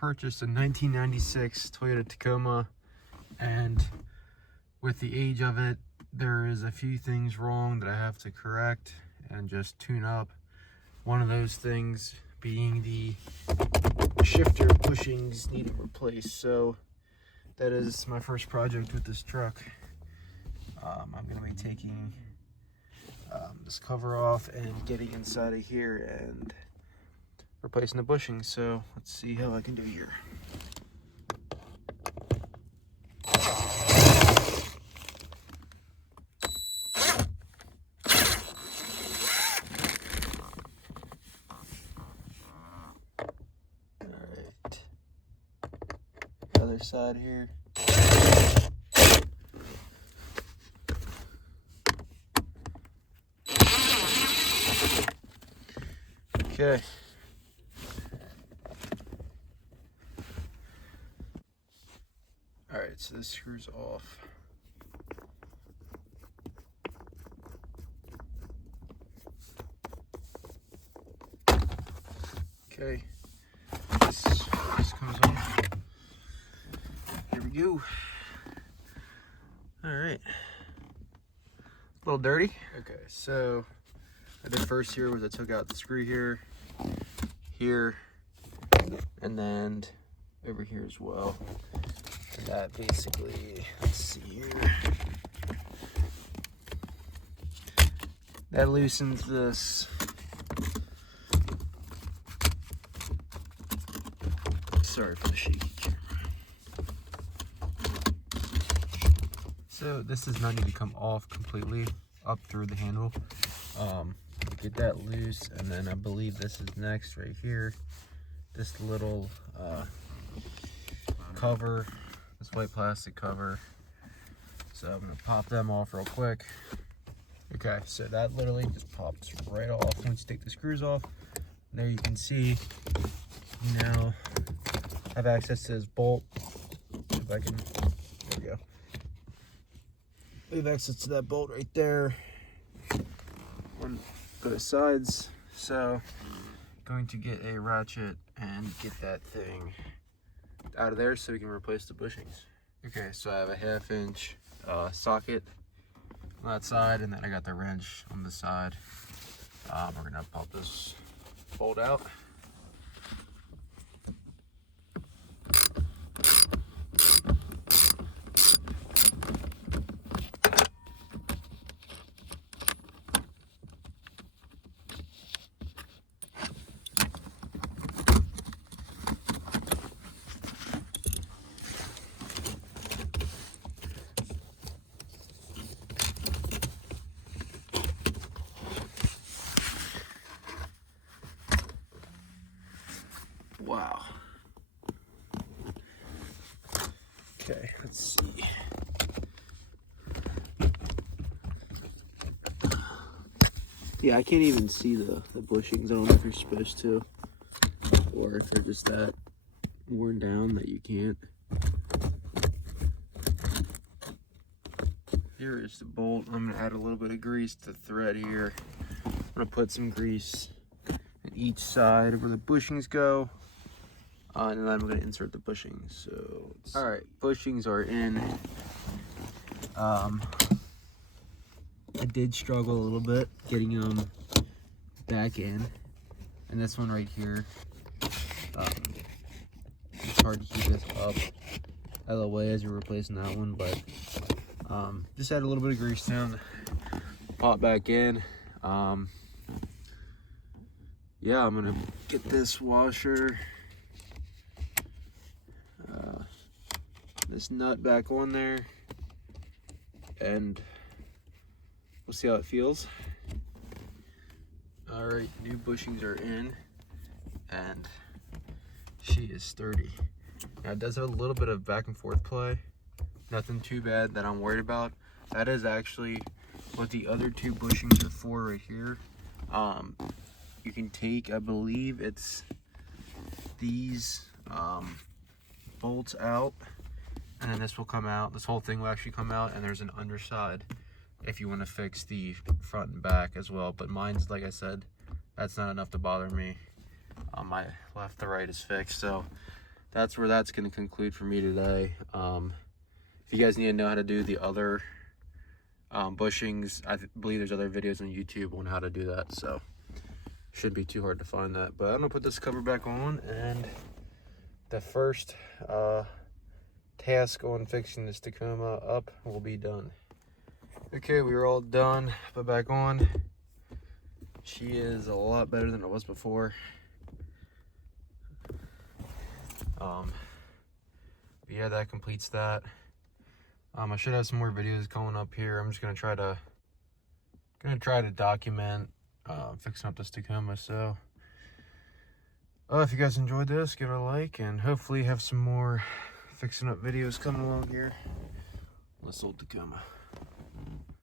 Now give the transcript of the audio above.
purchased a 1996 Toyota Tacoma, and with the age of it, there is a few things wrong that I have to correct and just tune up. One of those things being the shifter bushings needing replaced. So that is my first project with this truck. I'm going to be taking this cover off and getting inside of here and replacing the bushings. So let's see how I can do here. Alright, other side here. Okay. Alright, so this screws off. Okay, this comes off. Here we go. Alright. A little dirty. Okay, so I did first here was I took out the screw here, and then over here as well. And that basically, let's see here. That loosens this. Sorry for the shaky camera. So this does not need to come off completely up through the handle. Get that loose, and then I believe this is next right here. This little cover, this white plastic cover. So I'm gonna pop them off real quick. Okay, so that literally just pops right off once you take the screws off. There you can see you now have access to this bolt. If I can, there we go. We have access to that bolt right there on both sides. So going to get a ratchet and get that thing out of there so we can replace the bushings. Okay, so I have a 1/2 inch socket on that side, and then I got the wrench on the side. We're gonna pop this bolt out. Wow. Okay, let's see. Yeah, I can't even see the bushings. I don't know if you're supposed to, or if they're just that worn down that you can't. Here is the bolt. I'm gonna add a little bit of grease to the thread here. I'm gonna put some grease on each side where the bushings go. And then I'm going to insert the bushings. So, all right, bushings are in. I did struggle a little bit getting them back in, and this one right here. It's hard to keep this up out of the way as you're replacing that one, but just add a little bit of grease down, pop back in. Yeah, I'm gonna get this washer. This nut back on there, and we'll see how it feels. All right, new bushings are in, and she is sturdy. Now it does have a little bit of back and forth play, nothing too bad that I'm worried about. That is actually what the other two bushings are for right here. You can take, I believe it's these bolts out, and then this will come out. This whole thing will actually come out, and there's an underside if you want to fix the front and back as well. But mine's, like I said, that's not enough to bother me. My left to right is fixed, so that's where that's going to conclude for me today. If you guys need to know how to do the other bushings, I believe there's other videos on YouTube on how to do that, so shouldn't be too hard to find that. But I'm gonna put this cover back on, and the first task on fixing this Tacoma up will be done. Okay, we are all done. Put back on. She is a lot better than it was before. But yeah, that completes that. I should have some more videos coming up here. I'm just gonna try to document fixing up this Tacoma. So if you guys enjoyed this, give it a like, and hopefully have some more fixing up videos coming along here. Let's old Tacoma.